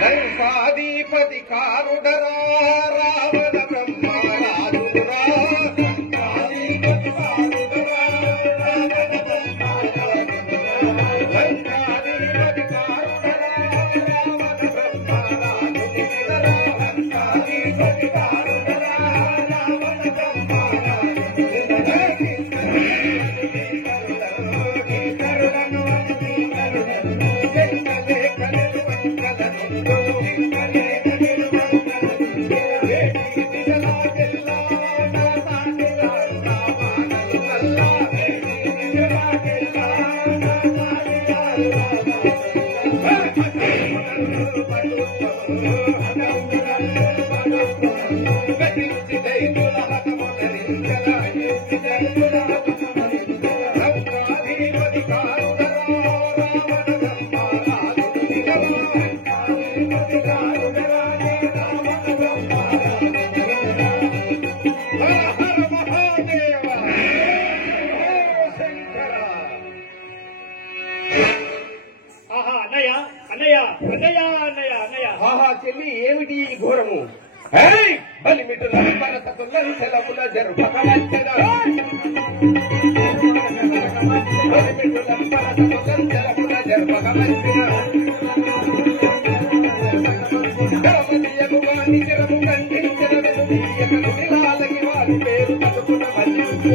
లంకాధిపతి కారుడరా రావణ బ్రహ్మరాజురా చెల్లి ఏమిటి ఘోరము బలిమిటుల పరసకుల సెలవుల జరుపకవచ్చన బలిమిటుల పరసకుల సెలవుల జరుపకవచ్చన గణపతియముగా నిజము కంఠించిన వెనుదీయకను విలాలకి వారి పేరు పలుకున మల్లించు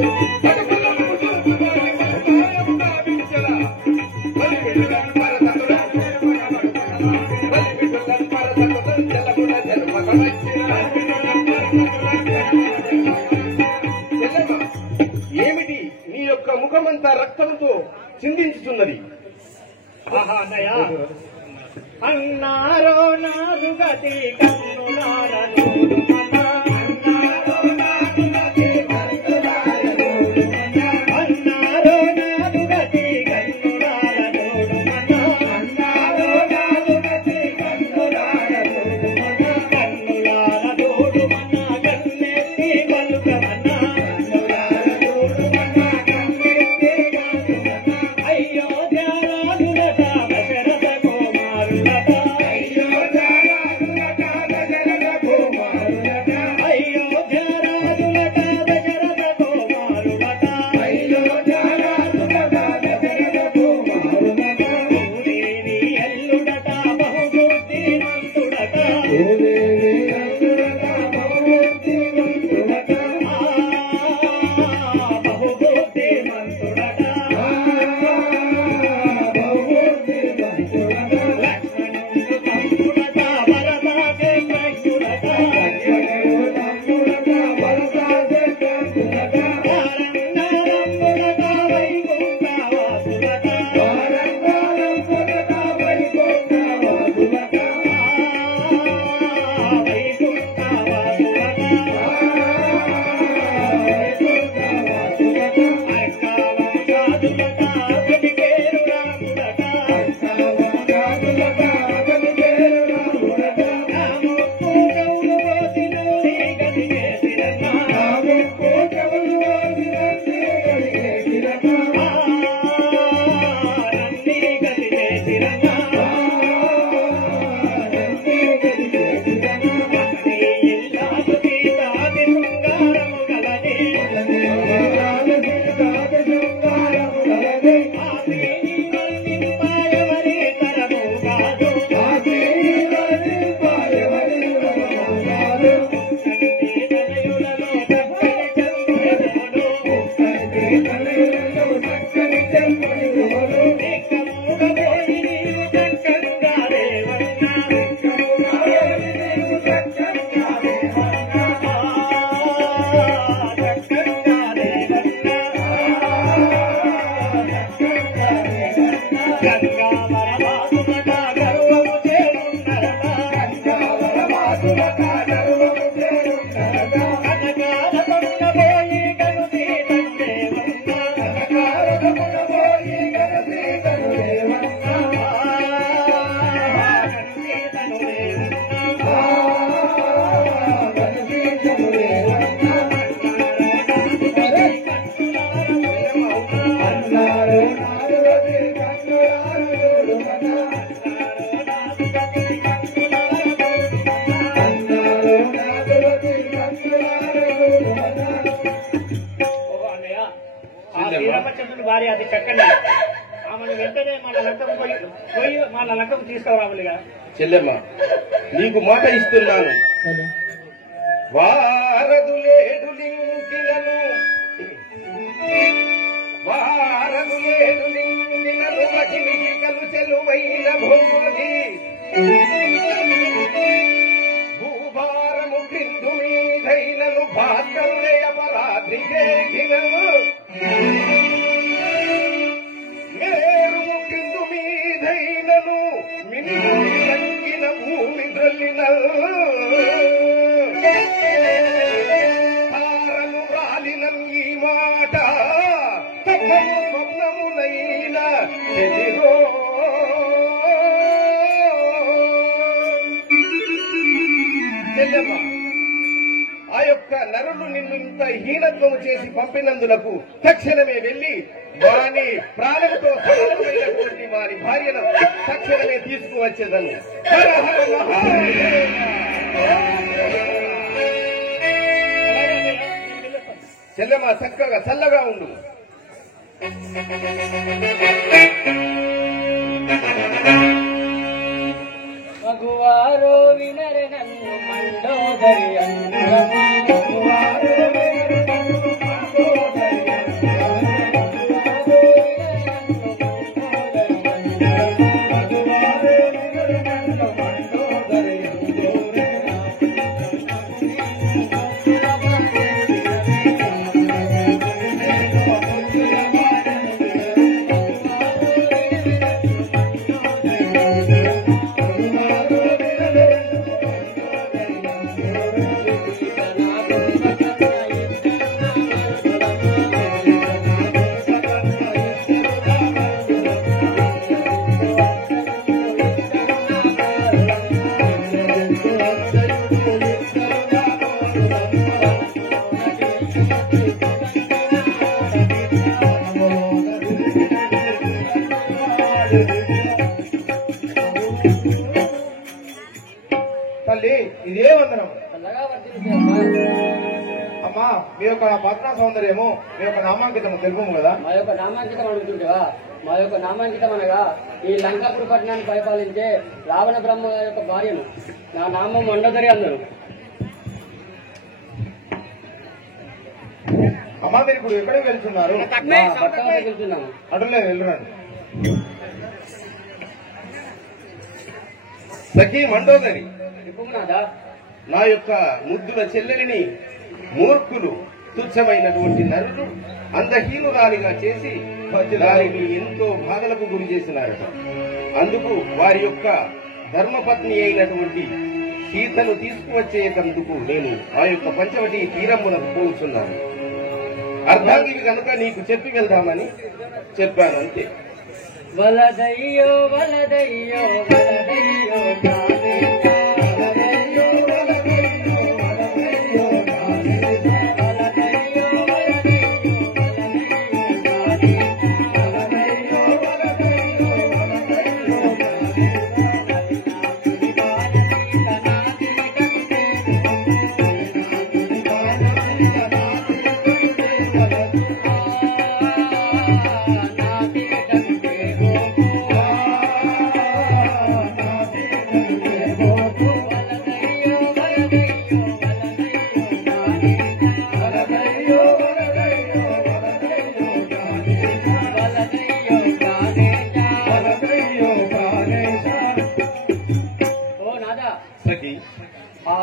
ఏమిటి నీ యొక్క ముఖమంతా రక్తంతో చిందించుతున్నది? అన్నారో నాదు గతి కన్నులారను చక్కని ఆమెను వెంటనే మన లంకకు పోయి మన లంకకు తీసుకురావాలిగా. చెల్లెమ్మ, నీకు మాట ఇస్తున్నాను. వారదులేడు లింకిలను వకిలికలు చెలువైన భోగి భూభారము బిందు మీదైనను భాస్కరుడే అపరాధికేగినను మేరుము బిందు మీదైనను మిన్ను లంకిన భూమి ద్రల్లిన తారను రాలినం ఈ మాట తప్పము స్వప్నమునైన ఎదిరో. చెల్లెమ్మ, ఆ యొక్క నరులు నిన్ను ఇంత హీనత్వము చేసి పంపినందులకు తక్షణమే వెళ్లి వాని ప్రాణంతో సమానమైనటువంటి వారి భార్యను తక్షణమే తీసుకువచ్చేదను. హర హర మహాదేవ. చెల్లెమ్మ, చక్కగా చల్లగా ఉండు. మగువారో వినరే నన్ను మండోదరి తల్లి, ఇదే వందనం. అమ్మా, మీ యొక్క పత్ర సౌందర్యము మీ యొక్క నామాంకితము తెలుపు కదా. మా యొక్క నామాంకితం అడుగుతుంటా. మా యొక్క నామాంకితం అనగా ఈ లంకాపురి పట్టణాన్ని పరిపాలించే రావణ బ్రహ్మ యొక్క భార్యను. నా నామం మండోదరి అందరు. అమ్మా, మీరు ఇప్పుడు ఎక్కడికి వెళ్తున్నారు? వెళ్తున్నాము. అటులే వెళ్ళరండి. సఖీ మండోదరి, నా యొక్క ముద్దుల చెల్లెలిని మూర్ఖులు, తుచ్చమైనటువంటి నరులు అందహీనురాలిగా చేసి దానిని ఎంతో బాధలకు గురి చేసినారట. అందుకు వారి యొక్క ధర్మపత్ని అయినటువంటి సీతను తీసుకువచ్చేటందుకు నేను ఆ యొక్క పంచవటి తీరమునకు పోతున్నాను. అర్ధాంగివి కనుక నీకు చెప్పి వెళ్దామని చెప్పాను, అంతే. వలదయ్యో వలదయ్యో వలదయ్యో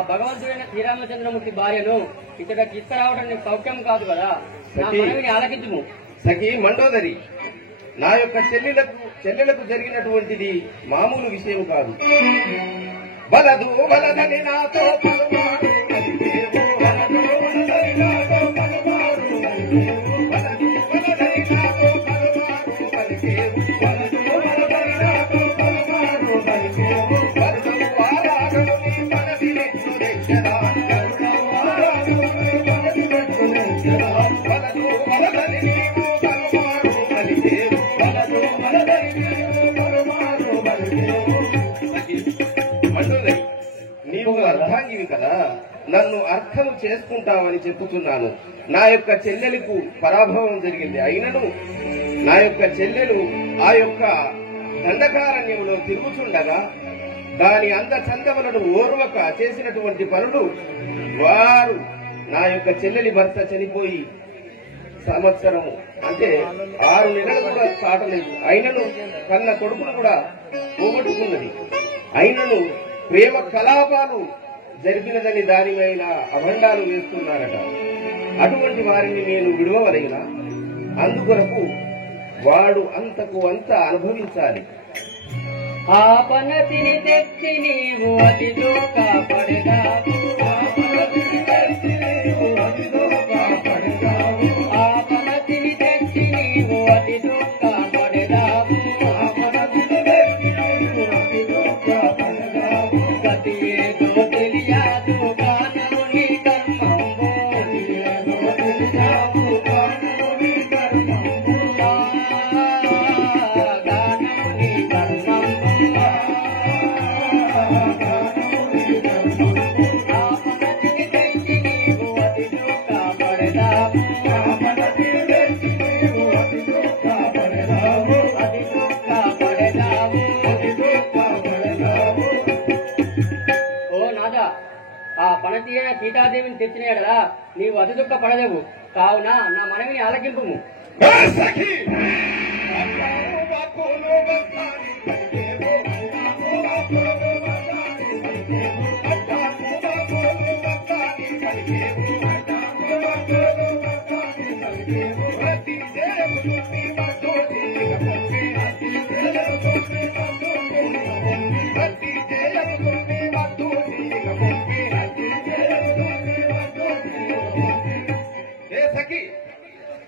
భగవంతుడైన శ్రీరామచంద్రమూర్తి భార్యను ఇక్కడికి తీసుకురావడం నీకు సౌఖ్యం కాదు కదా. నా మనవిని ఆలకించుము. సఖీ మండోదరి, నా యొక్క చెల్లెలకు జరిగినటువంటిది మామూలు విషయం కాదు. బలదు బలదని నాతో పలుమారు కలిపేవు, బలదు బలదని నాతో పలుమారు కలిపేవు, బలదు బలదని నాతో పలుమారు కలిపేవు, బలదు బలదని నాతో పలుమారు కలిపేవు, బలదు వారాగను నీ మనవి నెట్టు తెచ్చరా, బలదు వారాగను నీ మనవి నెట్టు తెచ్చరా, బలదు బలదని నీవు పలుమారు కలిపేవు, బలదు బలదని నీవు పలుమారు కలిపేవు. నీవు అర్ధాంగివి కదా, నన్ను అర్థం చేసుకుంటావని చెప్పుతున్నాను. నా యొక్క చెల్లెలకు పరాభవం జరిగింది, అయినను నా యొక్క చెల్లెలు ఆ యొక్క దండకారణ్యంలో తిరుగుతుండగా దాని అందచందములను ఓర్వక చేసినటువంటి పనులు వారు నా యొక్క చెల్లెలి భర్త చనిపోయి సంవత్సరము అంటే 6 నెలలు కూడా చాటలేదు. అయినను కన్న కొడుకును కూడా పోగొట్టుకున్నది. అయినను ప్రేమ కలాపాలు జరిపినదని దానిపైన అభండాలు వేస్తున్నారట. అటువంటి వారిని నేను విడవవలగిన అందుకొరకు వాడు అంతకు అంత అనుభవించాలి. ఆపనతిని తెచ్చి నీవు అతితో కాపాడదావు. ఆపనతిని తెచ్చి నీవు అతితో కాపాడదావు. ఆపనతిని తెచ్చి నీవు అతితో కాపాడదావు. ఆపనతిని తెచ్చి నీవు అతితో కాపాడదావు. గతి ఏదో తెలియదు కానము నీ కర్మంబు. గతి ఏదో తెలియదు కానము నీ కర్మంబు. గానము నీ కర్మంబు. ఆ పనతి సీతాదేవిని తెచ్చినాడరా నీవు అతి దుఃఖ పడలేవు. కావున నా మనవిని ఆలకింపుము.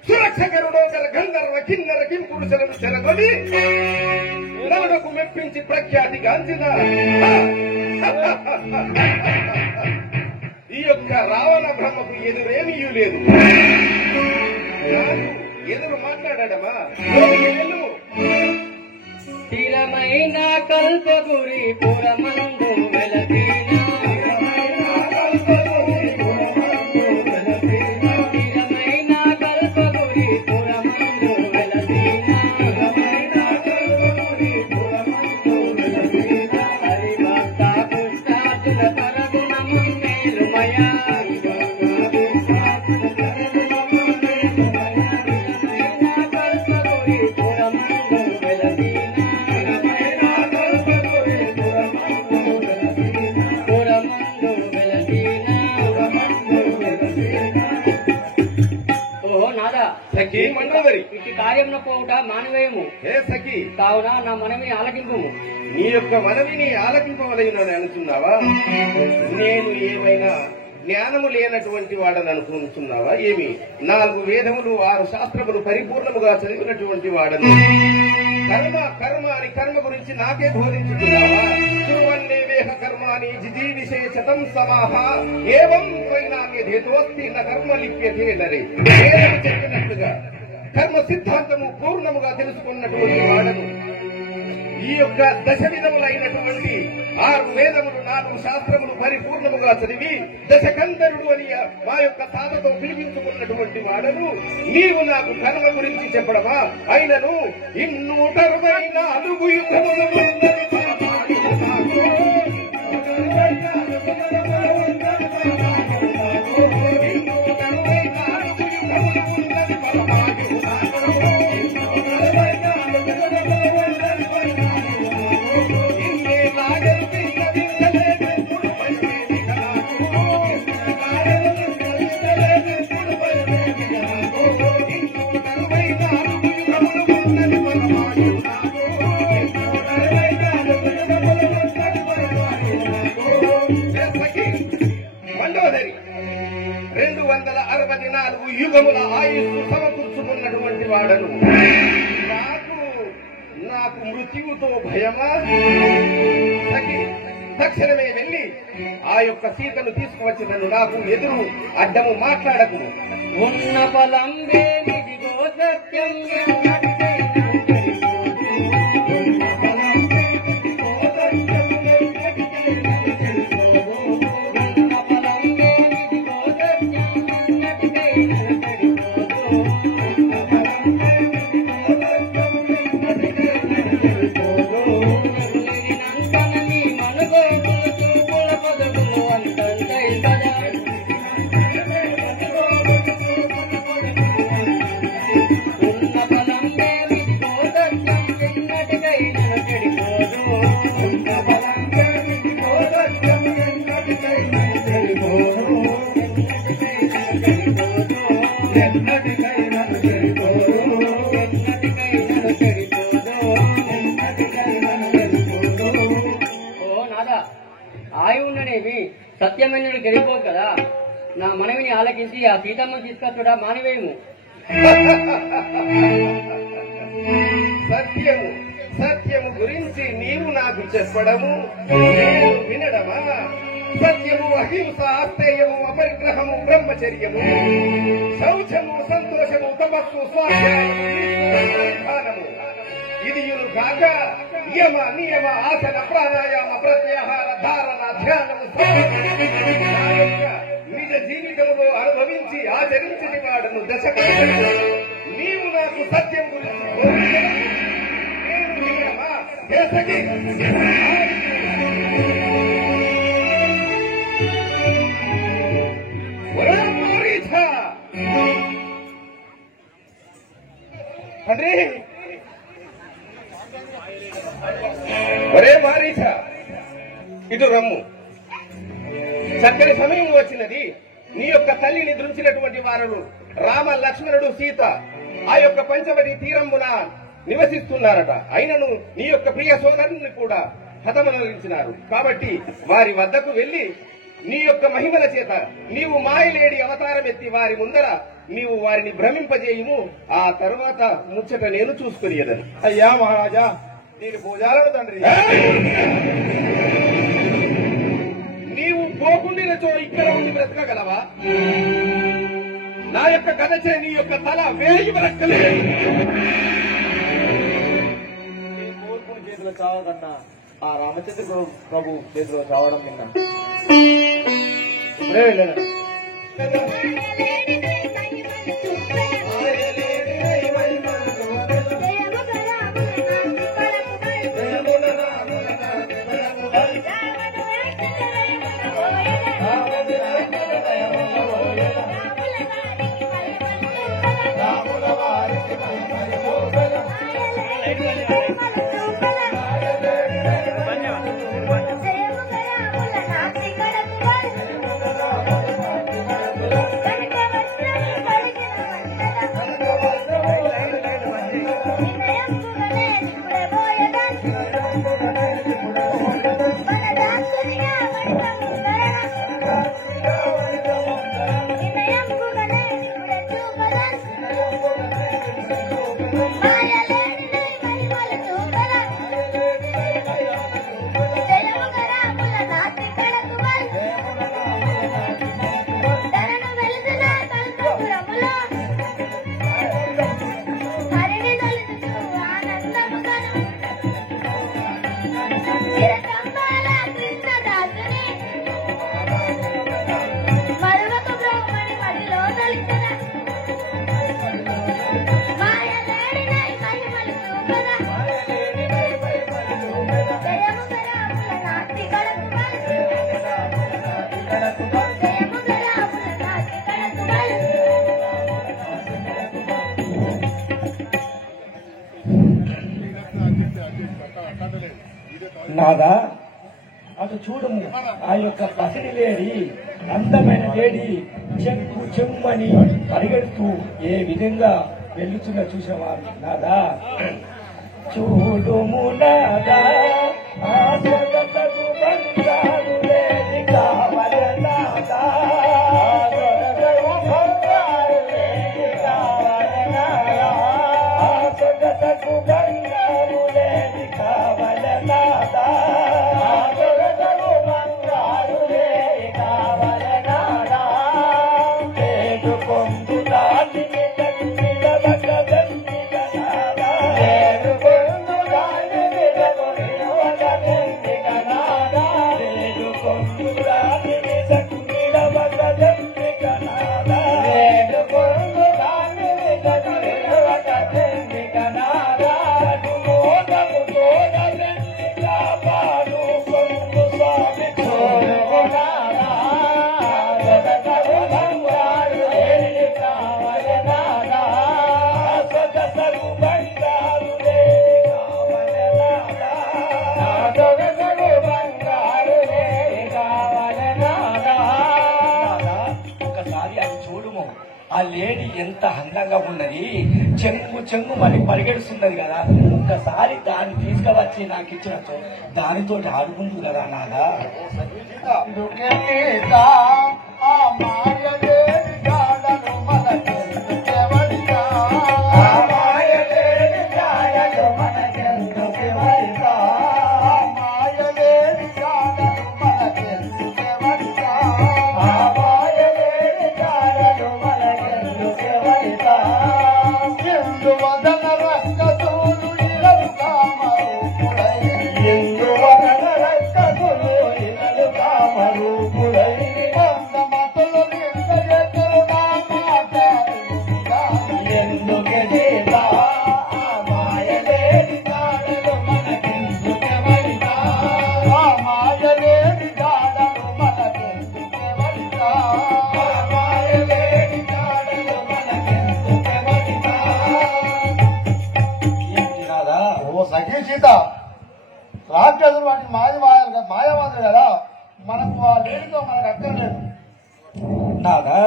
సురక్షకరుడో గల గంధర్వ కిన్నర కింపురుషులను చెరగొని నలుడకు మెప్పించి ప్రఖ్యాతి గాంచిన ఈ యొక్క రావణ బ్రహ్మకు ఎదురేమీ లేదు. ఎదురు మాట్లాడమా స్థిరమైన కల్పగురి పురమందు వెలసిన ఇటు కార్యం పోవుట మానవేయము. హే సఖి, కావున నా మనవిని ఆలకింపు. నీ యొక్క మనవిని ఆలకింపవలగినని అనుకున్నావా? నేను ఏమైనా జ్ఞానము లేనటువంటి వాడని అనుకుంటున్నావా? ఏమి 4 వేదములు 6 శాస్త్రములు పరిపూర్ణముగా చదివినటువంటి వాడను కర్మ అని కర్మ గురించి నాకే బోధించుతున్నావా? వేహ కర్మాని జిజీవిషే శతం సమాహ ఏవం త్రైనాన్యధేతోస్తి న కర్మ లిప్యతే నరే. చెప్పినట్లుగా కర్మ సిద్ధాంతము పూర్ణముగా తెలుసుకున్నటువంటి వాడను ఈ యొక్క 10 విధములైనటువంటి 6 వేదములు 4 శాస్త్రములు పరిపూర్ణముగా చదివి దశకందరుడు అని మా యొక్క తాతతో పిలిపించుకున్నటువంటి వాడను నీవు నాకు కర్మ గురించి చెప్పడమా? అయినను 264 యుద్ధములు మండోదరి 264 యుగముల ఆయుస్సు సమకూర్చుకున్నటువంటి వాడను నాకు మృత్యువుతో భయమా? తక్షణమే వెళ్లి ఆ యొక్క సీతను తీసుకువచ్చినను నాకు ఎదురు అడ్డము మాట్లాడకు. ఉన్న ఫలంబే నిదిగో సత్యం ఆయువునేవి సత్యమన్యుడు గెలిపోదు కదా. నా మనవిని ఆలకించి ఆ సీతమ్మను తీసుకొచ్చుడా మానివేయము. సత్యము సత్యము గురించి నీవు నాకు చెప్పడము నేను వినడమా? సత్యము అహింస అస్తేయము అపరిగ్రహము బ్రహ్మచర్యము శౌచము సంతోషము తపస్సు స్వాధ్యాయము ఇది కాక యమ నియమ ఆసన ప్రాణాయామ ప్రత్యాహార ధారణ ధ్యానము నా యొక్క నిజ జీవితంలో అనుభవించి ఆచరించిన వాడును దశ. నీవు నాకు సత్యం గురించి నేను వినడమా? దేశకి తండ్రి, ఒరే మారీచ, ఇటు రమ్ము. చక్కని సమయం వచ్చినది. నీ యొక్క తల్లిని దృంచినటువంటి వారు రామ లక్ష్మణుడు సీత ఆ యొక్క పంచవటి తీరమున నివసిస్తున్నారట. అయినను నీ యొక్క ప్రియ సోదరుని కూడా హతమనరించినారు. కాబట్టి వారి వద్దకు వెళ్లి నీ యొక్క మహిమల చేత నీవు మాయలేడి అవతారం ఎత్తి వారి ముందర నీవు వారిని భ్రమింపజేయము. ఆ తర్వాత ముచ్చట నేను చూసుకునేదని. అయ్యా మహారాజా, నేను పూజాలను తండ్రి. నీవు పోకుండినచో ఇక్కడ ఉండి బ్రతకగలవా? నా యొక్క కథచే నీ యొక్క తల వేయి బ్రతకలేదు. నీ కోరుకుని చేతిలో చావకన్నా ఆ రామచంద్ర ప్రభు చేతిలో చావడం విన్నా. ఇప్పుడే వెళ్ళాను. నాదా, అటు చూడము. ఆ యొక్క పసిడి లేడి, అందమైన లేడి చెంగు చెమ్మని పరిగెడుతూ ఏ విధంగా వెళ్ళుతున్న చూసేవారు. నాదా, చూడుము నాదా, ఆ స్వర్గపు బంగారు లేడి కావల నాదా, స్వర్గపు బంగారు లేడి కావల నాదా, ఆ స్వర్గపు బంగారు లేడి కావల నాదా, స్వర్గపు బంగారు లేడి కావల నాదా, పేరు పొందు దాని ఆ లేడీ ఎంత అందంగా ఉన్నది. చెంగు చెంగు మరి పరిగెడుస్తున్నది కదా. ఒక్కసారి దాన్ని తీసుకువచ్చి నాకు ఇచ్చినచో దానితో ఆడుకుంటుంది కదా నాదా. రాక్షసులు వాటి మాయవాదులు కదా, మనకు ఆ లేడితో మనకు అక్కర్లేదు. నాదా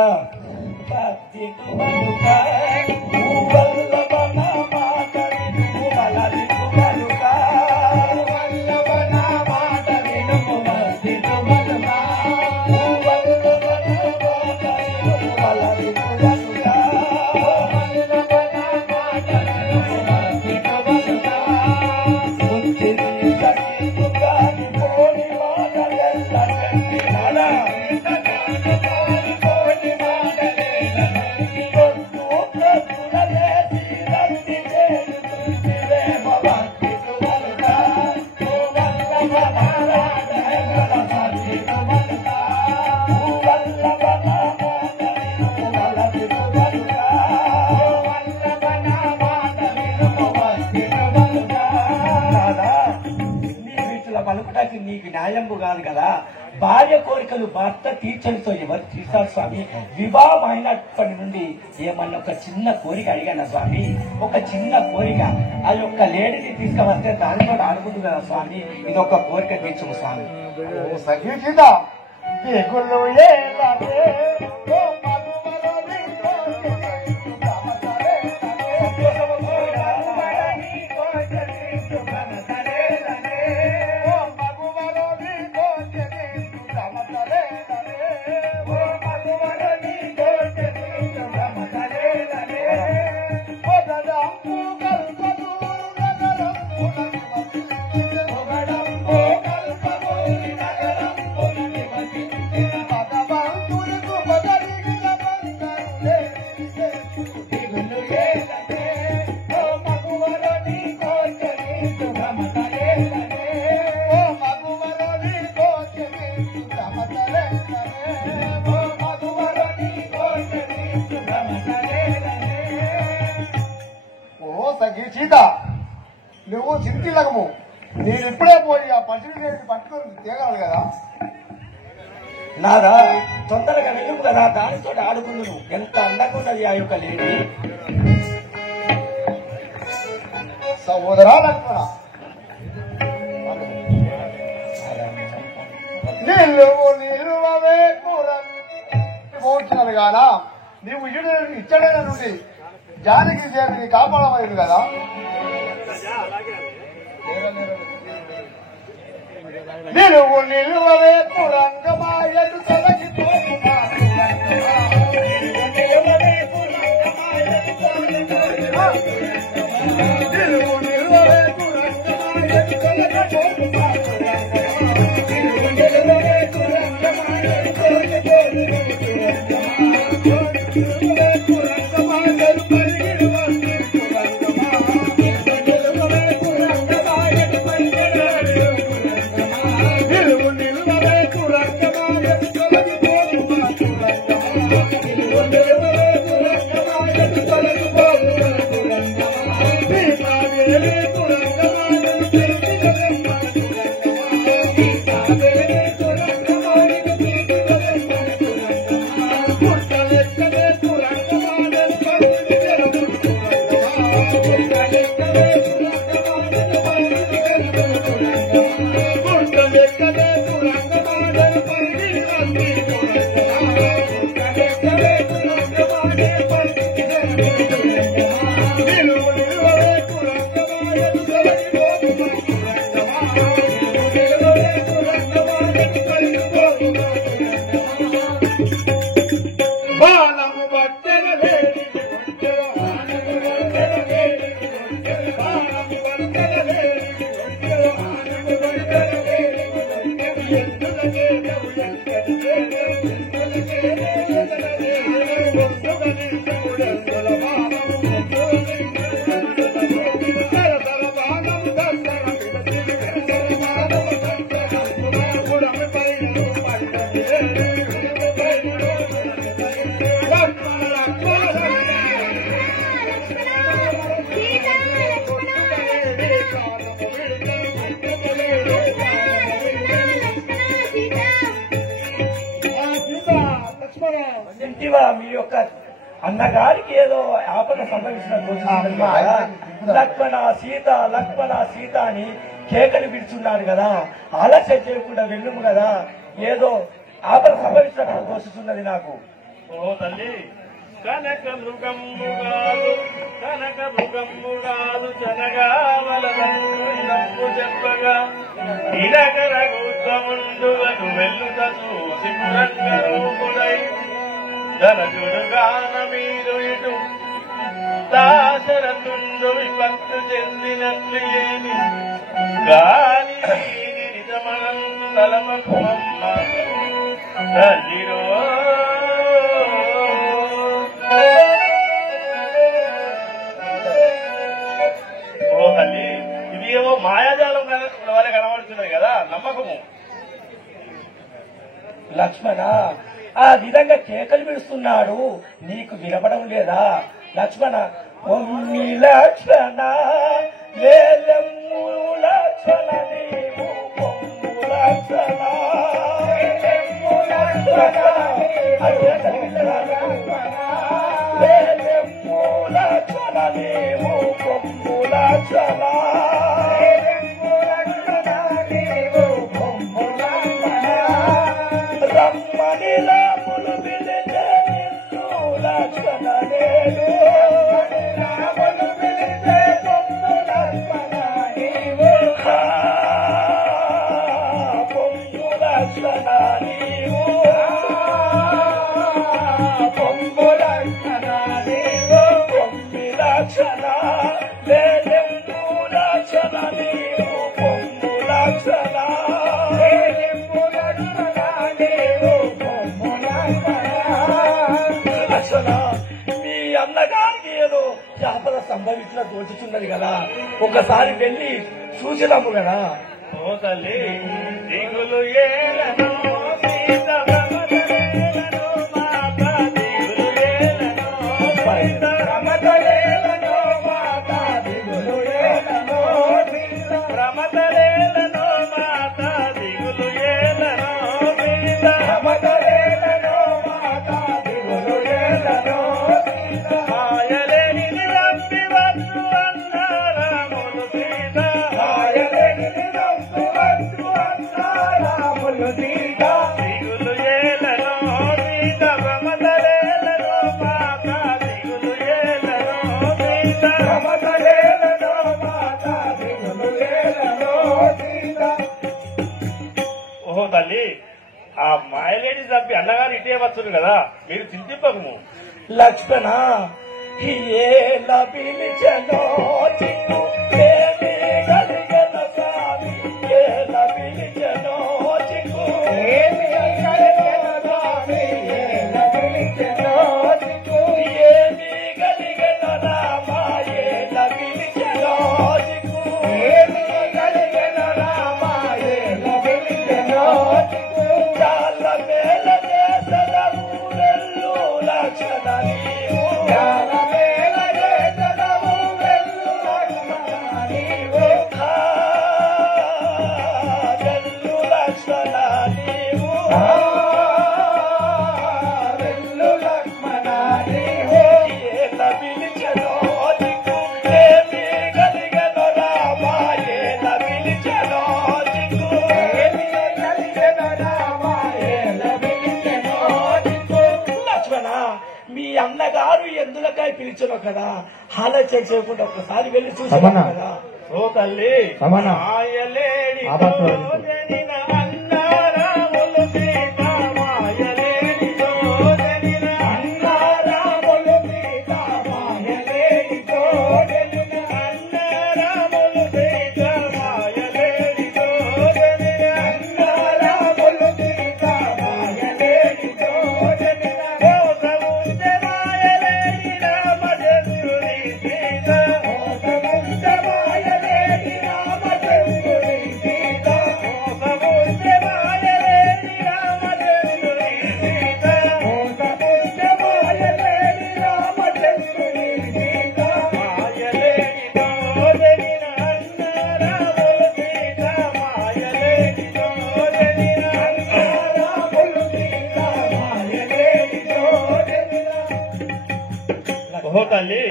పలుకుటానికి నీకు న్యాయంపు కాదు కదా. భార్య కోరికలు భర్త తీర్చనితో ఎవరు తీర్చారు స్వామి? వివాహం అయినప్పటి నుండి ఏమన్నా ఒక చిన్న కోరిక అడిగాను స్వామి, ఒక చిన్న కోరిక. ఆ యొక్క లేడీని తీసుకువస్తే దానితో ఆడుకుంటుంది కదా స్వామి, ఇది ఒక కోరిక తీర్చుము స్వామి. సీత, నువ్వు చింతిలకము, నేను ఇప్పుడే పోయి ఆ పసిడి పట్టుకొని తేగలదు కదా. నారా తొందరగా వెళ్ళుము కదా, దానితో ఆడుకుందును. ఎంత అందంగా ఉన్నది ఆ యొక్క లేడీ. సహోదరా లక్ష్మణ, నిలువవే కూర్చున్నది కానా, నీవు ఇచ్చడైన నుండి జానికి చేతి కాపాడమైంది కదా. నిలువు నిలువవే పురంగమాయలు తొలగి నిలువు నిలువవే పురంగమాయలు మీ యొక్క అన్నగారికి ఏదో ఆపద సంభవించినట్టు లక్ష్మణ సీత లక్ష్మణ సీత అని కేకలు విడుచున్నాడు కదా, ఆలస్యం చేయకుండా వెళ్ళుము కదా, ఏదో ఆపద సంభవించినట్టు తోచుతున్నది నాకు. ఓ తల్లి, కనక మృగమ్ముగాలు చనగా వలనంబు చెప్పగా ఇరగర గుద్దముండువను వెల్లుత చూసి పురంగరూపుడై ధనజుడుగాన మీరు ఇటు దాశరథుండు విపత్తు చెందినట్లు ఏమి గాలి నిజమనందు తలమకుమమ్మ తల్లిరో. ఓ తల్లి, ఇది ఏమో మాయాజాలం వల్ల కనబడుతున్నది కదా, నమ్మకము. లక్ష్మణ ఆ విధంగా కేకలు విడుస్తున్నాడు, నీకు వినపడం లేదా? లక్ష్మణ ఒమ్మి లక్ష్మణ లేలెమ్ము లక్ష్మణ నీవు పొమ్ము లక్ష్మణ లేలెమ్ము లక్ష్మణ నీవు పొమ్ము లక్ష్మణ రమ్మని రాములు పిలిచే నిన్ను లక్ష్మణ లేడు పొమ్ము లక్ష్మణ నీవు పొమ్ము లక్ష్మణ నీవు పొమ్మి లక్ష్మణ లేలెమ్ము లక్ష్మణ నీవు పొమ్ము లక్ష్మణ లక్ష్మణ మీ అన్నగారికి ఏదో ఆపద సంభవించిన తోచుతున్నది కదా, ఒకసారి వెళ్ళి చూసినాము కదా. ఓ తల్లి, దిగులు ఏలను సీత రమతలేలను మాత దిగులు ఏలను సీత రమతలేలను మాత దిగులు ఏలను సీత రమతలేలను మాత దిగులు ఏలను సీత రమతలేలను మాత దిగులు ఏలను సీత మాయలేని రంపి వచ్చు అన్నారాములు సీత మాయలేని రంపి వచ్చు అన్నారాములు సీత దిగులు ఏలను సీత రమతలేలను మాత దిగులు ఏలను సీత రమతలేలను మాత దిగులు ఏలను సీత. ఓహో తల్లి, ఆ మాయలేని చంపి అన్నగారు ఇటే వస్తుంది కదా, మీరు చింతింపకము. లక్ష్మణ ఏలా పిలిచనో చిక్కు ఏమి కలిగన స్వామి, ఏలా పిలిచనో చిక్కు ఏమి కలిగన స్వామి, ఏలా పిలిచనో చిక్కు ఏమి కలిగన రామ, ఏలా పిలిచనో చిక్కు ఏమి కలిగన రామ, ఏలా పిలిచనో చిక్కు చాలా మేల చేసల ఊరెల్లు లక్ష్మణ నీవు చాలా మేల చేసల ఊరెల్లు లక్ష్మణ నీవు వెల్లు లక్ష్మణ నీవు వెల్లు లక్ష్మణ నీవు ఏల పిలిచెనో దిక్కు ఏమి కలిగెనో రామ, ఏల పిలిచెనో దిక్కు ఏమి కలిగెనో రామ, ఏల పిలిచెనో దిక్కు. లక్ష్మణ మీ అన్నగారు ఎందులకై పిలిచను కదా, ఆలోచన చేయకుండా ఒకసారి వెళ్ళి చూసాను కదా. ఓ తల్లి, మాయలేని జోజనిన అన్నారాములు సీత మాయలేని జోజనిన అన్నారాములు సీత మాయలేని జోజనిన అన్నారాములు సీత మాయలేని జోజనిన అన్నారాములు సీత మాయలేని జోజనిన మోసముంచె మాయలేని రామచంద్రుని సీత మోసముంచె మాయలేని రామచంద్రుని సీత తల్లి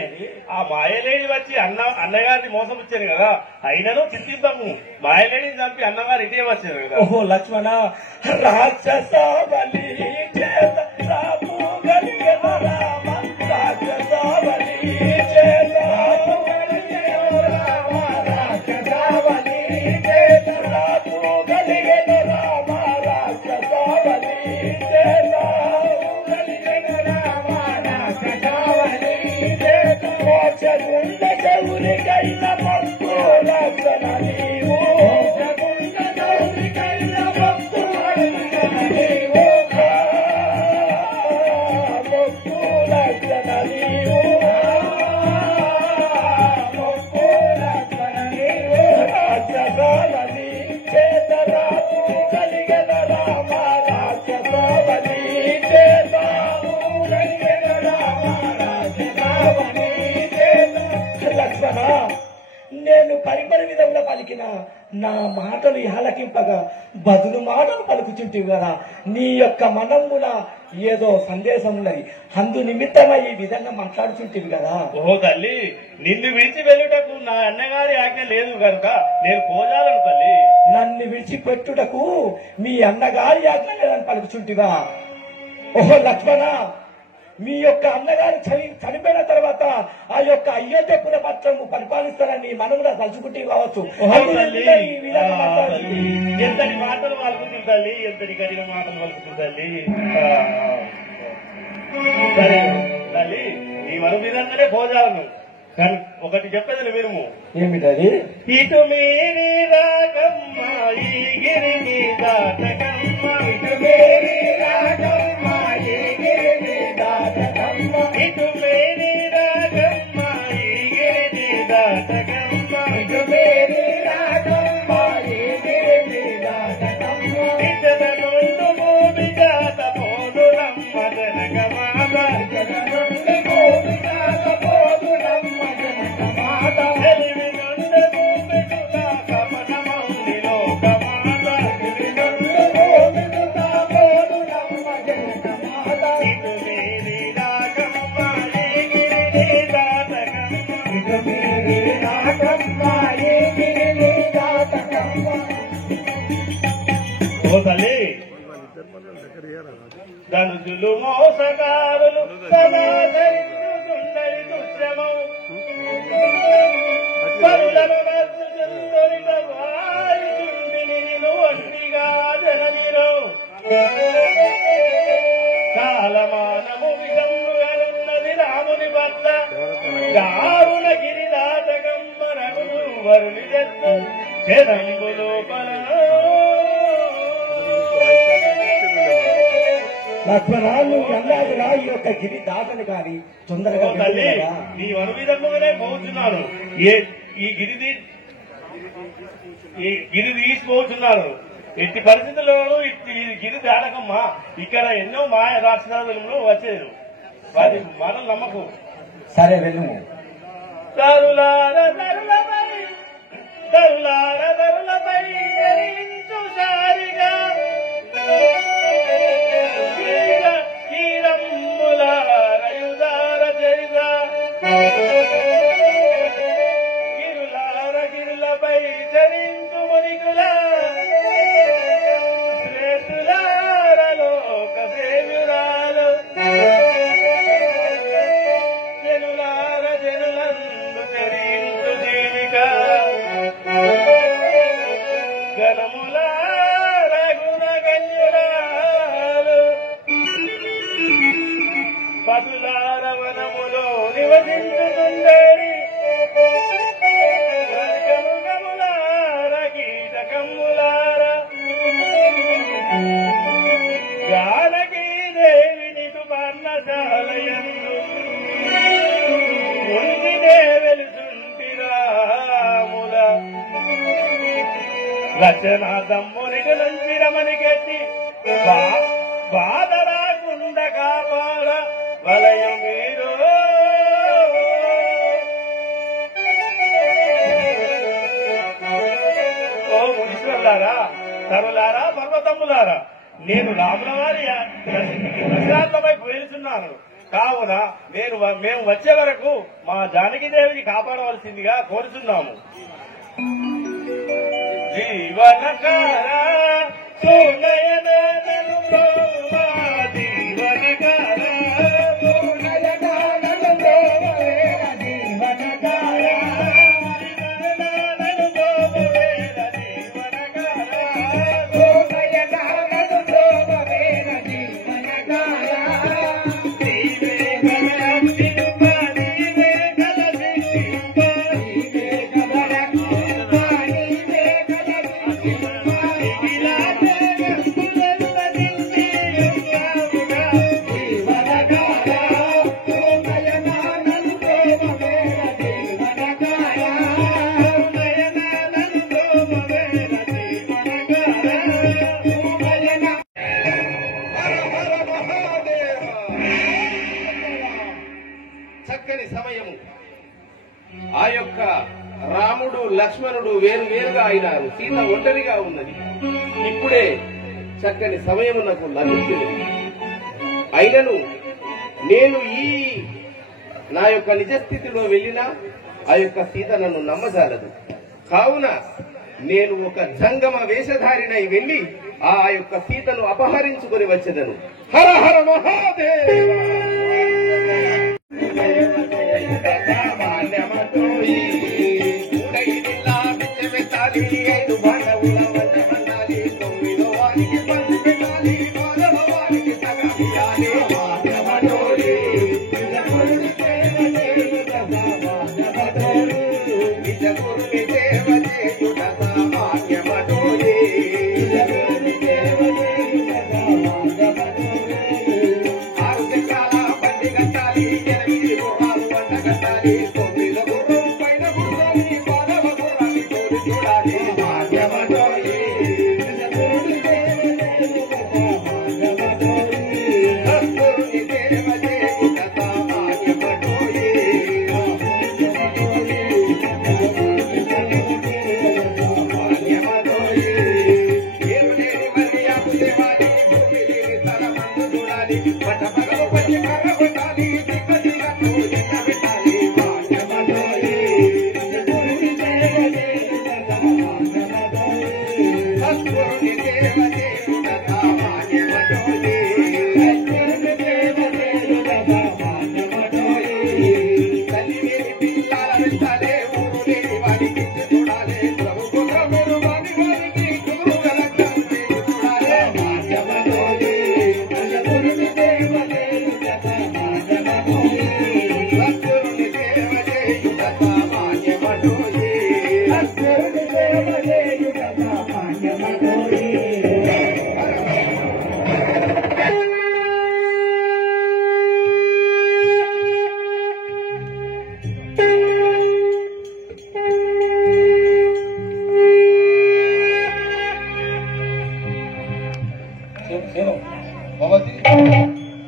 ఆ మాయలేని వచ్చి అన్నగారిని మోసం వచ్చారు కదా, అయినను చింతిద్దాము. మాయలేని చంపి అన్నగారు ఇటే వచ్చారు కదా. ఓహో లక్ష్మణ, రాక్షస బలి చేత రాము గలిగెద రామ, రాక్షస బలి చేత రాము గలిగెద రామ, రాక్షస బలి చేత రాము గలిగెద రామ, రాక్షస బలి చేత రాము గలిగెద రామ, రాక్షస బలి చేత మోక్షగుండ గౌరి కైల మస్తు లక్షణ నీవు, మోక్షగుండ గౌరి కైల మస్తు లక్షణ నీవు, మస్తు లక్షణ నీవు, మస్తు లక్షణ నీవు, రాక్షసవలి చేత రాము కలిగెద రామ, రాక్షసవలి చేత రాము కలిగెద రామ, రాక్షసవలి చేత. లక్ష్మణ, నేను పరిపరి విధంగా పలికిన నా మాటలు ఆలకింపగా బదులు మాటలు పలుకుచుంటివి కదా. నీ యొక్క మనమున ఏదో సందేశం ఉన్నది, అందు నిమిత్తమై ఈ విధంగా మాట్లాడుచుంటివి కదా. ఓహో తల్లి, నిన్ను విడిచి వెళ్ళుటకు నా అన్నగారి ఆజ్ఞ లేదు కనుక నేను పోజాలను తల్లి. నన్ను విడిచిపెట్టుటకు మీ అన్నగారి ఆజ్ఞ లేదని పలుకుచుంటివా? ఓహో లక్ష్మణ, మీ యొక్క అన్నగారు చనిపోయిన తర్వాత ఆ యొక్క అయోధ్యపుర పత్రము పరిపాలిస్తారని మనముగా తలుచుకుంటే కావచ్చు. ఈ విధంగా మాట్లాడుతుంది. ఎంతటి మాటలు పలుకుతుంది తల్లి, ఎంతటి కడిగిన మాటలు పలుకుతుంది తల్లి. సరే తల్లి, నీ మన విధంగానే పోజాలను. కానీ ఒకటి చెప్పేది వినుము. ఏమిటది? ఇటు మేరీ రాగమ్మ ఈ గిరిని దాటకమ్మ, ఇటు మేరీ రాగమ్మ ఈ గిరిని దాటకమ్మ, ఇటు మేరీ రాగమ్మ ఈ గిరిని దాటకమ్మ, ఇటు మేరీ రాగమ్మ ఈ గిరిని దాటకమ్మ, ఇతర నుండు భూమి జాత పోదులమ్మ జనకమాత, ఇతర నుండి భూమి జాత పోదులమ్మ జనకమాత, తెలివి నుండి భూమి తులా కపటమౌని లోకమాత, తెలివి నుండి భూమి తులా పోదులమ్మ జనకమాత, ఇటు మేరీ రాగమ్మ ఈ గిరిని దాటకమ్మ, ఇటు మేరీ రాగమ్మ ఈ గిరిని దాటకమ్మ. ఓ తల్లి, ధనుజులు మోసగారులు సదా ధరించుచుండని దుశ్రమం, కరులను రద్దుచుందొరిట వాయుచుండిని నిన్ను ఒంటిగా జననిలో, కాలమానము విషముగనున్నది రాముని పట్ల, రావున గిరి దాటకంబ రఘులు వరుని జత్తు చెరంగు లోపల. లక్ష్మణ, నువ్వు అన్నాదుగా ఈ యొక్క గిరి దాటని కానీ తొందరగా ఓ తల్లి, వెళ్ళురా. నీ అనువిధంగానే పోతున్నాను. ఈ గిరి తీసిపోతున్నారు. ఎట్టి పరిస్థితుల్లోనూ ఈ గిరి దాటకమ్మా. ఇక్కడ ఎన్నో మాయ రాక్షసాదులు వచ్చేది, వాటి మాటలు నమ్మకు. సరే వెళ్ళుము. తరులార తరులపై తరులార తరులపై జరించు సారిగా కీరమ్ములారయుదార జరిగా గిరులార గిరులపై జరించు మునికుల శ్రేతులార లోక సేవ్యురాలు జనులార జనులందు చరించు జీవిక గణములార గుణ గణ్యురాలు పదులార వనములో నివసించుతుండేరి గములార కీటకములార జానకీ దేవినికు పర్ణశాలయందు ముంచినే వెలుచుంటిరాముల రచన దమ్మునికి నుంచి రమణికెట్టి బాధ రాకుండా కాపాడ వలయం మీరు. ఓ మునీశ్వరులారా, తరులారా, పర్వతమ్ములారా, నేను రాముల వారి విశ్రాంతమై వెళ్తున్నాను. కావున మేము వచ్చే వరకు మా జానకీదేవిని కాపాడవలసిందిగా కోరుతున్నాము. జీవనకార సోనయనను బ్రోవా జీవనకార సోనయనను బ్రోవా జీవనకార జీవననను బ్రోవా జీవనకార సోనయనను బ్రోవా జీవనకార దీవే గలసిపా దీవే గలసిపా దీవే గలసిపా దీవే గలసిపా దిగిలాతే గస్తులల్లదిల్లి యుగావుగా జీవనకార సోనయనను బ్రోవా జీవనకార సోనయనను బ్రోవా జీవనకార సోనయన హర హర మహాదేవ. చక్కని సమయము. ఆ యొక్క రాముడు లక్ష్మణుడు వేరు వేరుగా అయినారు, సీత ఒంటరిగా ఉన్నది. ఇప్పుడే చక్కని సమయమునకు లభించింది. అయినను నేను ఈ నా యొక్క నిజస్థితిలో వెళ్ళినా ఆ యొక్క సీత నన్ను నమ్మజాలదు. కావున నేను ఒక జంగమ వేషధారినై వెళ్లి ఆ యొక్క సీతను అపహరించుకొని వచ్చేదను. హర హర మహాదేవ.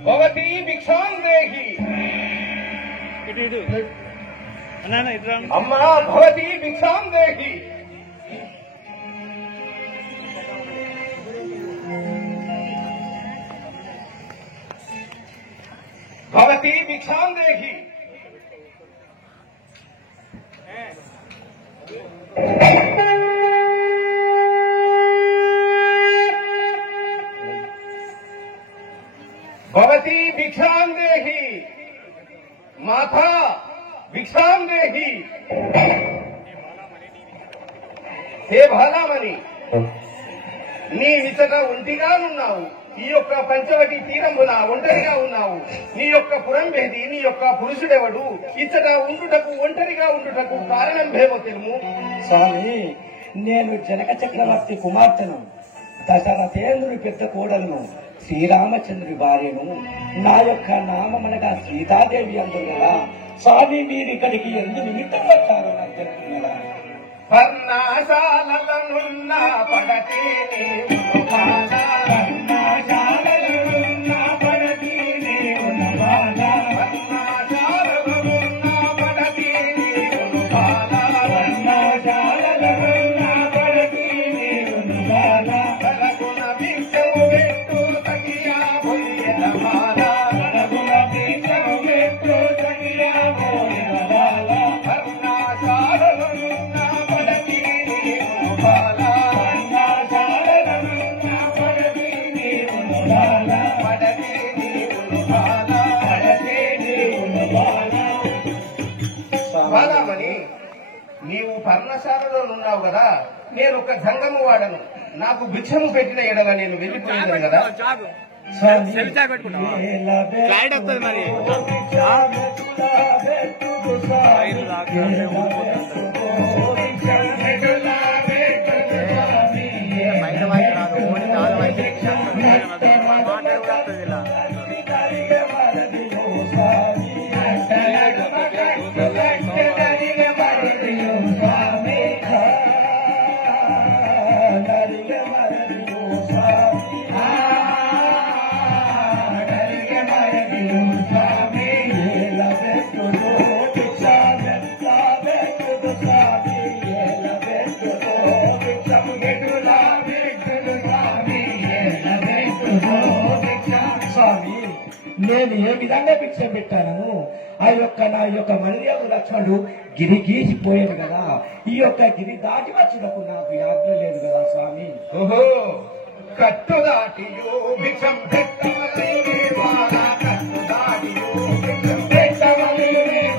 భవతి భిక్షాం దేహి. అమ్మా భవతి భిక్షాం దేహి. భవతి భిక్షాం దేహి. భవతి భిక్షాం దేహి. మాతా భిక్షాం దేహి. హే బాలామణి, నీ ఇతర ఒంటిగానున్నావు. ఈ యొక్క పంచవటి తీరమున ఒంటరిగా ఉన్నావు. నీ యొక్క పురంభేది, నీ యొక్క పురుషుడెవడు? ఇతర ఉండుటకు ఒంటరిగా ఉండుటకు కారణం భేమో తెలుము. స్వామి, నేను జనక చక్రవర్తి కుమార్తెను, దశరథేంద్రుని పెద్ద కోడలను, శ్రీరామచంద్రుడి భార్యను. నా యొక్క నామమనగా సీతాదేవి అందున్నదా. స్వామి, మీరు ఇక్కడికి ఎందుకు నిమిత్తం వస్తారో నాకు తెలుసుకున్నారా? పర్ణశాలలనున్న పడతి పర్ణశాలలనున్న పడతి పర్ణశాలలనున్న పడతి పర్ణశాలలనున్న పడతి కరగుణ భిక్షము పెట్టు సఖియా భుయ్యమాల కరగుణ భిక్షము పర్ణశాలలో ఉన్నావు కదా, నేను ఒక జంగము వాడను, నాకు భిక్షము పెట్టిన ఎడల నేను వెళ్ళిపోయాను కదా. స్వామి, నేను ఏ విధంగా భిక్ష పెట్టాను? ఆ యొక్క నా యొక్క మర్యాద లక్ష్మణుడు గిరి గీసిపోయాడు కదా, ఈ యొక్క గిరి దాటి వచ్చినప్పుడు నాకు ఆజ్ఞ లేదు కదా స్వామి. ఓహో, కట్టు దాటియో భిక్షం పెట్టవలే బాల, కట్టు దాటియో భిక్షం పెట్టవలే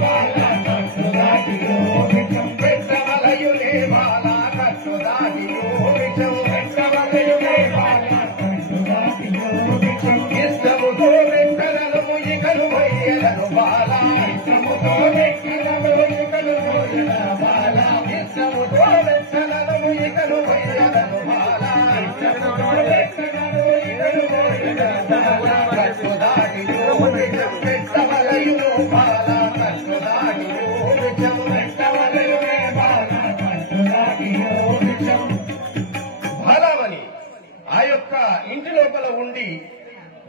బాల, కట్టు దాటియో భిక్షం పెట్టవలయులే బాల, కట్టు దాటియో భిక్షం పెట్టవలయులే బాల, కట్టు దాటియో భిక్షం ఇష్టముతో వెంకరము ఇకలు వయ్యలను బాల, ఇష్టముతో వెంకరము ఇకలు వయ్యల బాల, ఇష్టముతో వెంకరము ఇకలు వయ్యలను బాల, బాలామణి, ఆ యొక్క ఇంటి లోపల ఉండి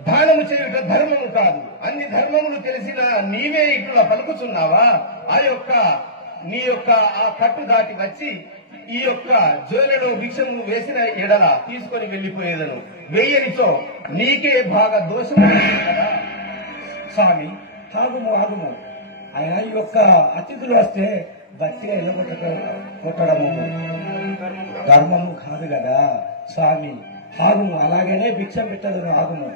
దానము చేయుట ధర్మము కాదు. అన్ని ధర్మములు తెలిసిన నీవే ఇట్లా పలుకుతున్నావా? ఆ యొక్క నీ యొక్క ఆ కట్టు దాటి వచ్చి ఈ యొక్క జోలెలో భిక్షము వేసిన ఎడల తీసుకొని వెళ్లిపోయేదను, వేయనితో నీకే బాగా దోషం కదా. స్వామి, ఆగుము ఆగుము. ఆయన ఈ యొక్క అతిథులు వస్తే బతిగా కొట్టడము ధర్మము కాదు కదా స్వామి. ఆగుము, అలాగనే భిక్షం పెట్టదు. ఆగుము.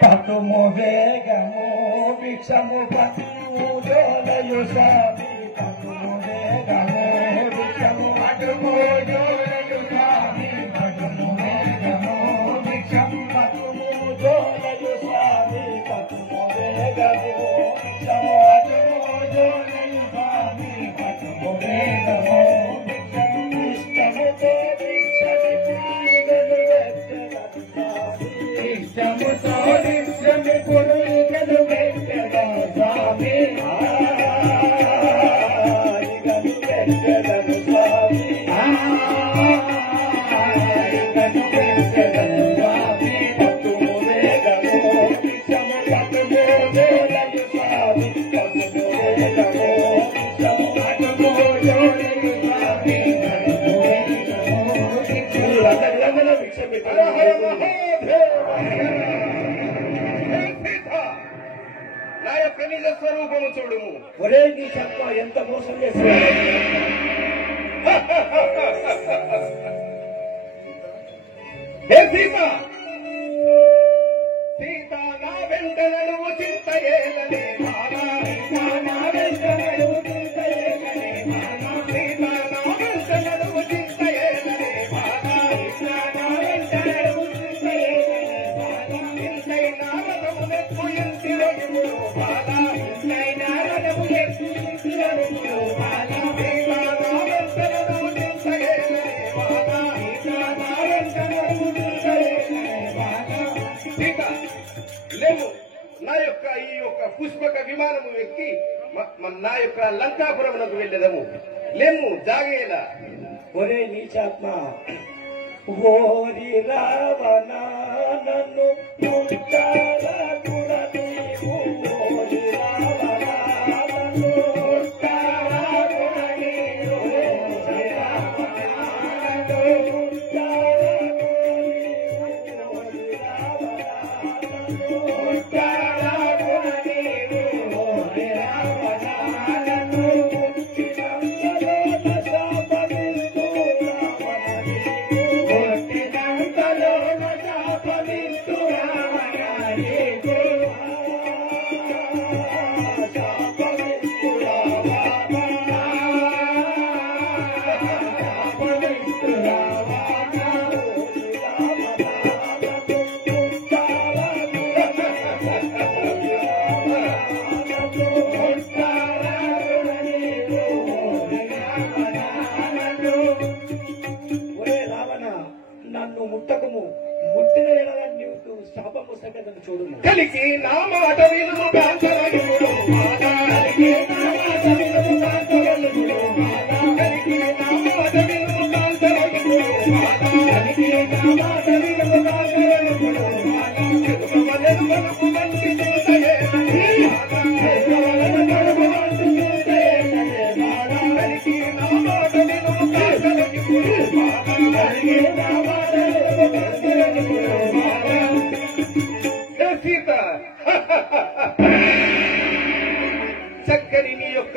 పట్టుము వేగము భిక్షము పట్టులయు స్వామి, పట్టుము వేగము భిక్షము పట్టుము జోలయు స్వామి, పట్టుము వేగము భిక్షము పట్టుము జోలయు స్వామి, పట్టుము వేగము భిక్షము పట్టుము జోలయు స్వామి, పట్టుము వేగము భిక్షము ఇష్టముతో భిక్షమిచ్చి ఇష్టముతో భిక్షమి పురుగలు వెంకట స్వామి, ఇగలు వెంకటను స్వామి, ఇగలు వెంకటను స్వామి, పట్టుము వేగము భిక్షము పట్టుము జోలయు స్వామి, పట్టుము వేగము భిక్షము పట్టుము జోలయు స్వామి, పట్టుము వేగము భిక్షము భిక్షమి నా యొక్క నిజ స్వరూపము చూడుము. ఒరే నీ చక్క ఎంత మోసం చేస్తున్నాడు. హే సీత, సీత నా వెంట నడువు చింతయేలనే బాలా, సీత నా వెంట నడువు చింతయేలనే బాలా, సీత నా వెంట నడువు చింతయేలనే బాలా, సీత నా వెంట నడువు చింతయేలనే బాలా, ఇంతై నారదము నెప్పు ఇంటిరొడుము బాలా, ఇంతై నారదము నెప్పు ఇంటిరొడుము బాలా, సీత నా వెంట నడువు చింతయేలనే బాలా, సీత నా వెంట నడువు చింతయేలనే బాలా. సీత, లేము, నా యొక్క ఈ యొక్క పుష్పక విమానము ఎక్కి నా యొక్క లంకాపురమునకు వెళ్ళేదము. లేము, జాగేలా. ఒరే నీచాత్మ, ఓరి రావణ నన్ను ముట్టాలకుర నీవు, ఓరి రావణ నన్ను ముట్టాలకుర నీవు, ఓరి రావణ నన్ను ముట్టాలకుర నీవు, ఓరి రావణ నన్ను ముట్టాలకుర నీవు, ఓరి రావణ నన్ను ముట్టినంతలో శాపమిస్తూ కొట్టినంతలో శాపమిస్తూ రావణానికి, శాపమిస్తూ రావణ ముట్టకము ముట్టిన ఎడల నీకు శాపము సంగతి చూడుము. కలికి నా మాట వినుము కాంతరయుడు కలికి నా మాట వినుము కాంతరయుడు కలికి నా మాట వినుము కాంతరయుడు కలికి నా మాట వినుము కాంతరయుడు చెరువలెను మనకు మంచి చింతయే చెరువలెను మనకు మంచి చింతయే కలికి నా మాట వినుము కాంతరయుడు కలికి నా మాట వినుము కాంతరయుడు సీత చక్కని నీ యొక్క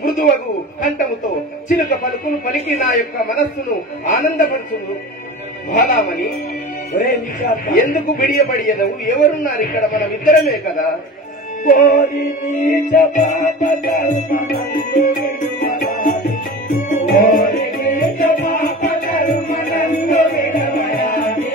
మృదువగు కంఠముతో చిలుక పలుకును పలికి నా యొక్క మనస్సును ఆనందపరచును. బాలామణి, ఎందుకు బిడియబడియదవు? ఎవరున్నారు ఇక్కడ? మనం ఇద్దరమే కదా. కోరి నీచ పాప కర్మనందు విడువరాది కోరి నీచ పాప కర్మనందు విడువరాది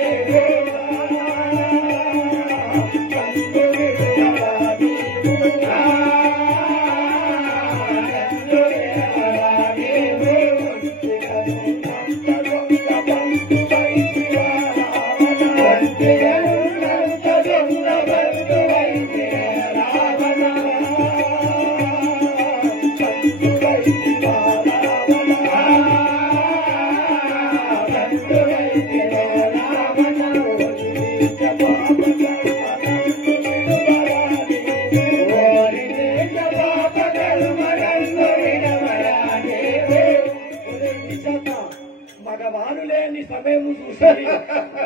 మగవారు లేని సమయం చూసి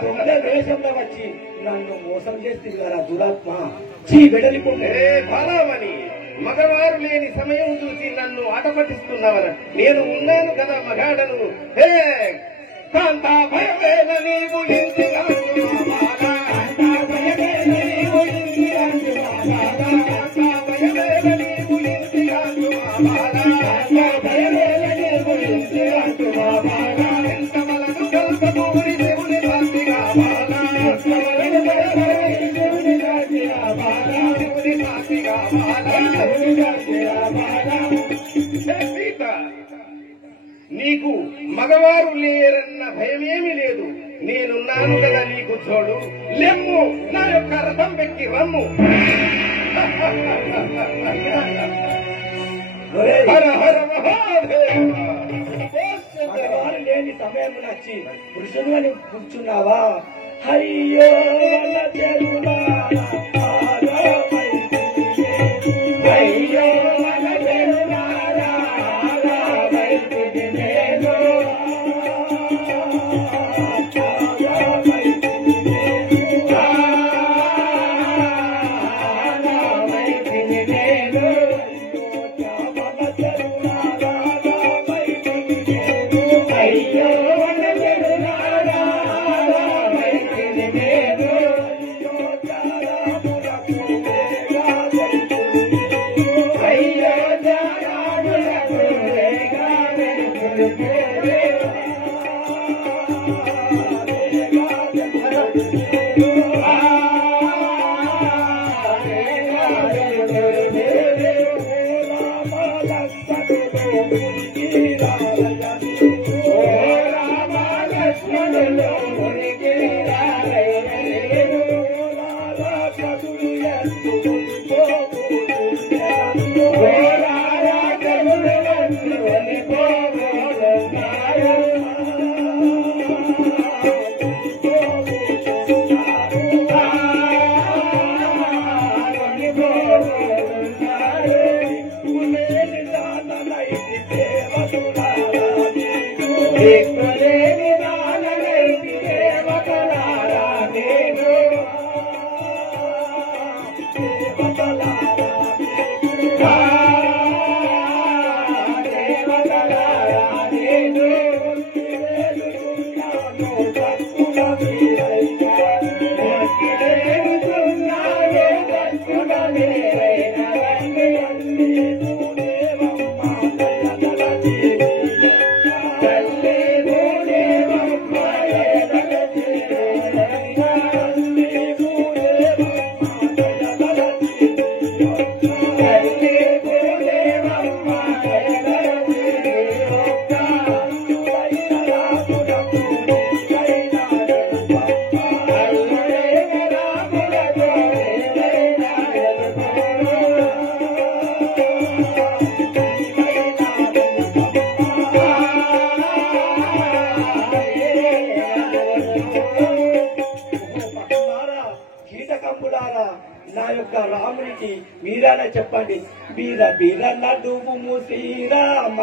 దొంగ వేషంలో వచ్చి నన్ను మోసం చేస్తుంది కదా దురాత్మ. చీ వెడలిపోయి బాలామణి, మగవారు లేని సమయం చూసి నన్ను ఆట పట్టిస్తున్నావన? నేను ఉన్నాను కదా మగాడను. హే కాంత భయమేల నీవు ఇంటి నీకు మగవారు లేరన్న భయమేమీ లేదు. నేనున్నాను కదా నీకు తోడు. లెమ్ము నా యొక్క రథం పెట్టి రమ్ము. హర హర మహాదేవ. మగవారు లేని సమయం నచ్చి పురుషుడు అని కూర్చున్నావా? అయ్యో వల్ల చెరువా అయ్యో వల్ల చెరువారా అయ్యో నా యొక్క రామునికి మీరానే చెప్పండి. బీర బీర నడుము శ్రీరామ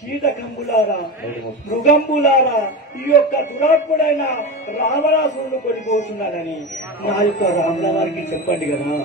కీటకంబులారా, మృగంబులారా, ఈ యొక్క దురాత్ముడైన రావణాసురుడు కొనిపోతున్నాడని నా యొక్క రాముల వారికి చెప్పండి కదా.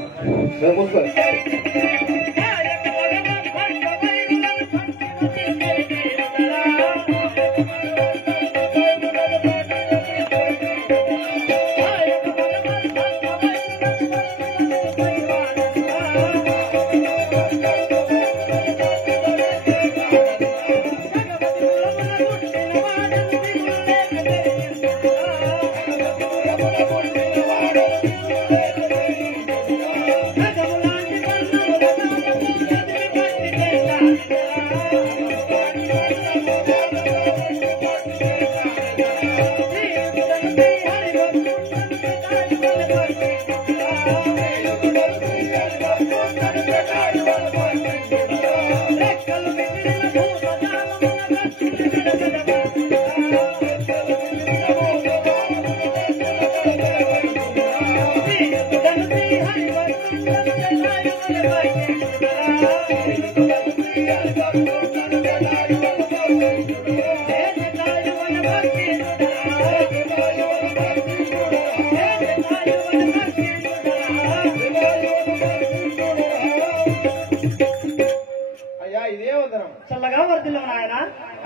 అయ్యా ఇదే వందనం. చల్లగా వర్ధిల్లము నాయన.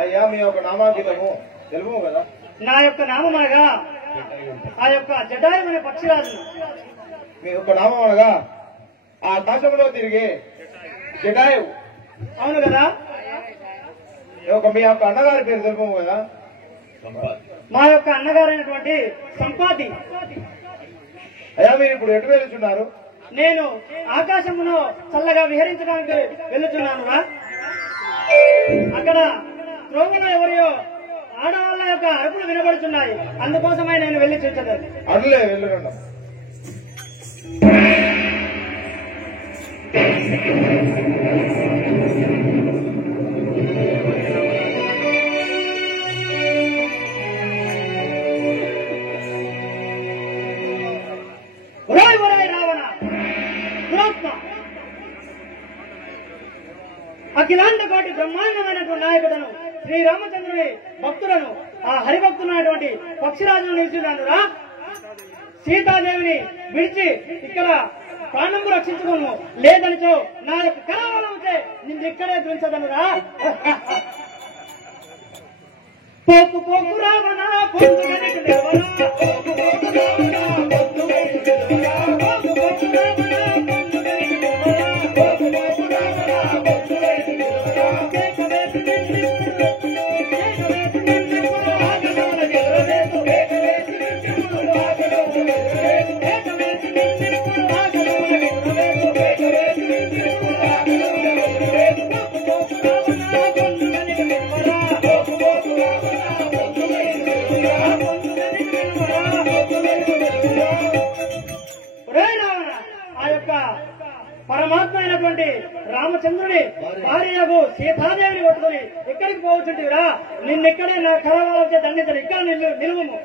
అయ్యా మీ యొక్క నామాంకితము తెలుపు కదా. నా యొక్క నామం అనగా ఆ యొక్క జటాయువు అనే పక్షిరాజు. మీ యొక్క నామం అనగా ఆ ఆకాశంలో తిరిగే జటాయువు. అవును కదా. మీ యొక్క అన్నగారి పేరు తెలుపు కదా. మా యొక్క అన్నగారైనటువంటి సంపాతి. అయ్యా మీరు ఇప్పుడు ఎటు వెళ్తున్నారు? నేను ఆకాశమును చల్లగా విహరించడానికి వెళ్తున్నాను. అక్కడ త్రోవలో ఎవరియో ఆడవాళ్ళ యొక్క అరుపులు వినబడుతున్నాయి. అందుకోసమే నేను వెళ్లి చూచలేదు. అడులే వెళ్ళరండి. అఖిలాండ కోటి బ్రహ్మాండమైనటువంటి నాయకుడను శ్రీరామచంద్రుని భక్తులను ఆ హరిభక్తులైనటువంటి పక్షిరాజును నిలిచినందురా సీతాదేవిని విడిచి ఇక్కడ ప్రాణము రక్షించుకోను లేదనిచో నా యొక్క కరావలం ఉంటే నిన్ను ఇక్కడే ధరించదనురా. పోకు పోకు రావణ పొందు పరమాత్మ అయినటువంటి రామచంద్రుని భార్యకు సీతాదేవిని కొట్టుకుని ఎక్కడికి పోవచ్చుంటివిరా? నిన్నెక్కడే నా కరవాలతో దండించరు. ఇక్కడ నిలువము.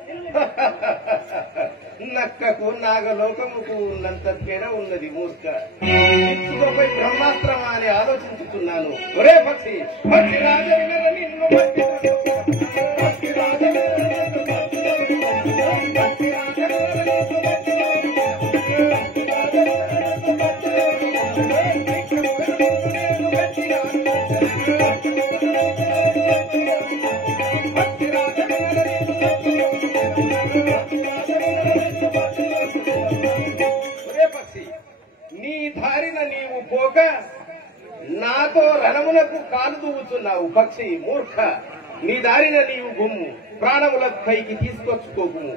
నక్కకు నాగలోకముకు ఉన్నంత తేడా ఉన్నది మూర్ఖ. ఇచ్చుకోపై బ్రహ్మాస్త్రమా అని ఆలోచించుతున్నాను. ఒరే పక్షి పక్షి రాజ నిన్ను పక్షి రాజ నీ దారిన నీవు పోక నాతో రణములకు కాలు దూవుతున్నావు. పక్షి మూర్ఖ, నీ దారిన నీవు గుమ్ము, ప్రాణములకు పైకి తీసుకొచ్చుకోకుము.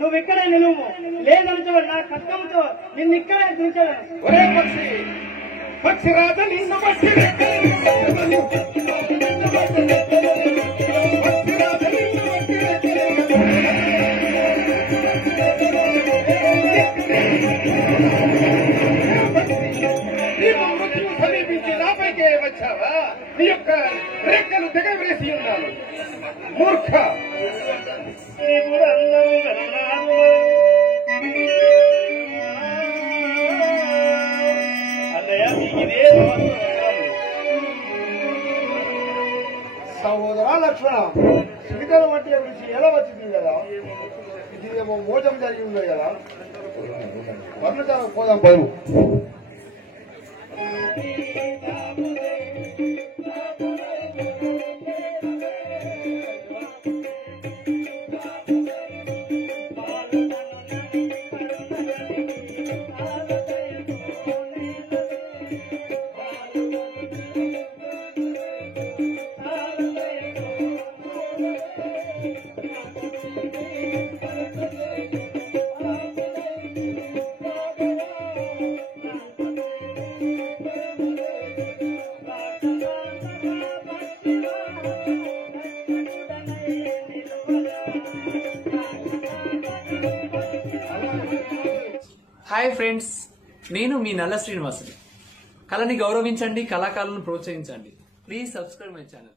నువ్వు ఇక్కడే నిలువు లేదంటూ నా కష్టంతో నిన్ను ఇక్కడే చూసేదాను. ఒరే పక్షి పక్షి రాజ నిన్ను పక్షి సమీపించి నాపైకే వచ్చావా? నీ యొక్క రెక్కలు తెగవేసి ఉన్నాను మూర్ఖ. సహోదరా లక్ష్మణ, సీతల మట్టి గురించి ఎలా వచ్చింది కదా? ఇది ఏమో మోసం జరిగి ఉంది కదా. వర్ణచాలకు పోదాం పరువు. హాయ్ ఫ్రెండ్స్, నేను మీ నల్ల శ్రీనివాసుని. కళని గౌరవించండి, కళాకారులను ప్రోత్సహించండి. Please subscribe my channel.